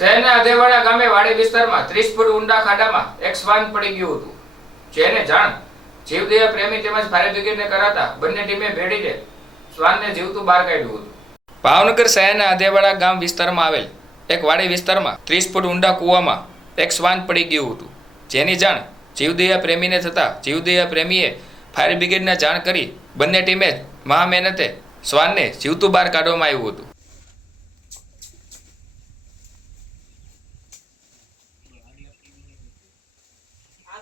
શહેરના અધેવાડા ગામે વાડી વિસ્તારમાં ત્રીસ ફૂટ ઊંડા ખાડામાં એક શ્વાન પડી ગયું હતું. જેને જાણ જીવદયા પ્રેમી તેમજ ફાયર બ્રિગેડને કરાતા બંને ટીમે ભેળીને શ્વાનને જીવતું બહાર કાઢ્યું હતું. ભાવનગર શહેરના અધેવાડા ગામ વિસ્તારમાં આવેલ એક વાડી વિસ્તારમાં ત્રીસ ફૂટ ઊંડા કૂવામાં એક શ્વાન પડી ગયું હતું. જેની જાણ જીવદયા પ્રેમીને થતાં જીવદયા પ્રેમીએ ફાયર બ્રિગેડને જાણ કરી બંને ટીમે મહા મહેનતે શ્વાનને જીવતું બહાર કાઢવામાં આવ્યું હતું.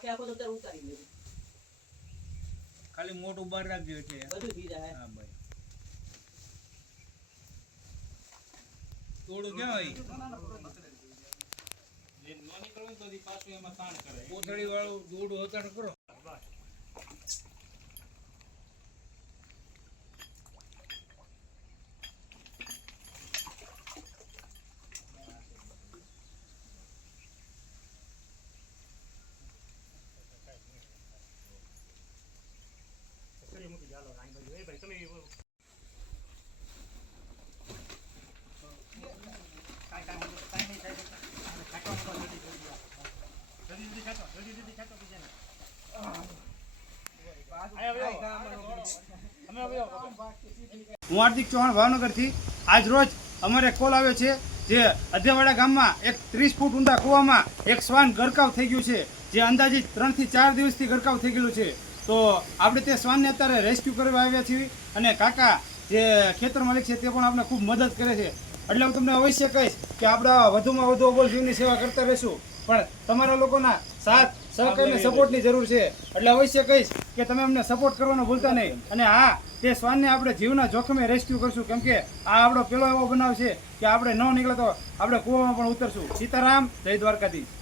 આખે આખો તો અત્યારે ઉતારી ગયો. ખાલી મોટું બહાર રાખજો એટલે. બધું થઈ જાય. હા ભાઈ. તોડું ક્યાં હોય? કોથળી વાળું દોડું હતાણ કરો. હું ચૌહાણ ભાવનગરથી આજ રોજ અમારે કોલ આવ્યો છે જે અધેવાડા ગામમાં એક ત્રીસ ફૂટ ઊંડા કૂવામાં એક શ્વાન ગરકાવ થઈ ગયું છે, જે અંદાજિત ત્રણથી ચાર દિવસથી ગરકાવ થઈ ગયેલું છે. તો આપણે તે શ્વાનને અત્યારે રેસ્ક્યુ કરવા આવ્યા છીએ અને કાકા જે ખેતર માલિક છે તે પણ આપણે ખૂબ મદદ કરે છે. એટલે હું તમને અવશ્ય કહીશ કે આપણે વધુમાં વધુ અબોલ જીવની સેવા કરતા રહીશું. પણ તમારા લોકોના સાથ સહકાર સપોર્ટની જરૂર છે. એટલે અવશ્ય કહીશ કે તમે અમને સપોર્ટ કરવાનો ભૂલતા નહીં. અને હા તે શ્વાનને આપણે જીવના જોખમે રેસ્ક્યુ કરશું. કેમ કે આ આપણો પેલો એવો બનાવ છે કે આપણે ન નીકળે તો આપણે કૂવામાં પણ ઉતરશું. સીતારામ જય દ્વારકાધીશ.